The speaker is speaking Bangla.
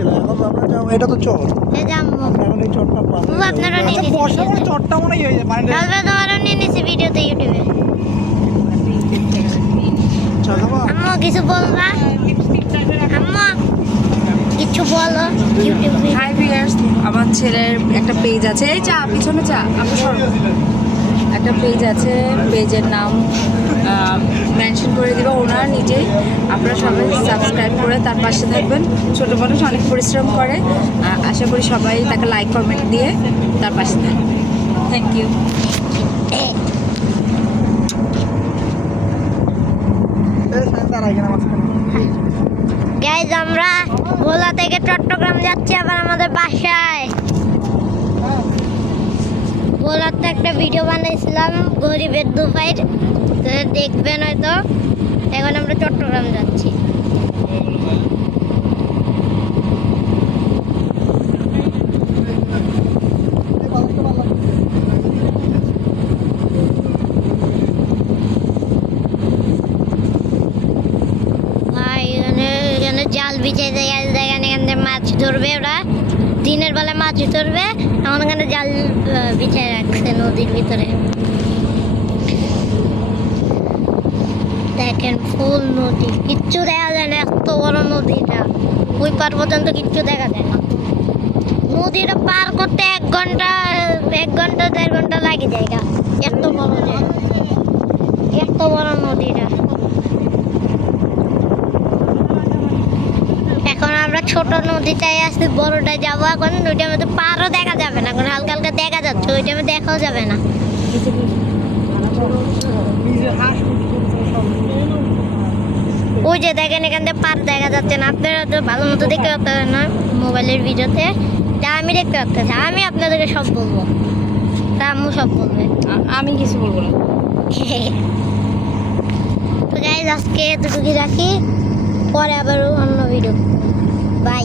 ছিল, এখন আমরা যাব, এটা তো চর। এই যাবো এখন এই চরটা পাবো। আপনারা নিয়ে নিন। বর্ষা মানে চরটা মনে হয় মানে কালকে তোমারও নিয়ে নিছি ভিডিওতে ইউটিউবে। চলো বা আম্মু কিছু বলবা? আম্মু কিছু বলো ইউটিউবে। হাই ভিউয়ার্স, আমার ছেলের একটা পেজ আছে, এই চা পিছনে চা, আমি একটা পেজ আছে, পেজের নাম মেনশন করে দিব ওনার নিজেই। আপনারা সবাই সাবস্ক্রাইব করে তার পাশে থাকবেন। ছোটো মানুষ অনেক পরিশ্রম করে, আশা করি সবাই তাকে লাইক কমেন্ট দিয়ে তার পাশে থাকবেন। Thank you. গাইজ আমরা ভোলা থেকে চট্টগ্রাম যাচ্ছি আবার আমাদের বাসায়। ভোলাতে একটা ভিডিও বানাইছিলাম গরিবের দুপাইট, দেখবেন হয়তো। এখন আমরা চট্টগ্রাম যাচ্ছি। জাল বিছাই দেখেন, এখানে মাছ ধরবে ওরা, দিনের বেলা মাছ ধরবে, এখন এখানে জাল বিছাই রাখছে নদীর ভিতরে। দেখেন ফুল নদী, কিচ্ছু দেখা যায় না, এত বড় নদীটা, ওই পার পর্যন্ত কিচ্ছু দেখা যায় না। নদীটা পার করতে 1 ঘন্টা 1.5 ঘন্টা লাগে জায়গা, এত বড় জায়গা, এত বড় নদীটা। এখন আমরা ছোট নদীটাই আসছি, বড়টায় যাবো। এখন ওইটার মধ্যে পারও দেখা যাবে না, এখন হালকা হালকা দেখা যাচ্ছে, ওইটার মধ্যে দেখাও যাবে না। ওই যে দেখেন এখান থেকে পার দেখা যাচ্ছে না, আপনারা তো ভালো মতো দেখতে পাচ্ছেন না মোবাইলের ভিডিওতে, তা আমি দেখতে পাচ্ছি। আমি আপনাদেরকে সব বলবো, তা আম্মু সব বলবে, আমি কিছু বলবো না। তো গাইজ আজকে এতটুকু রাখি, পরে আবার অন্য ভিডিও। বাই।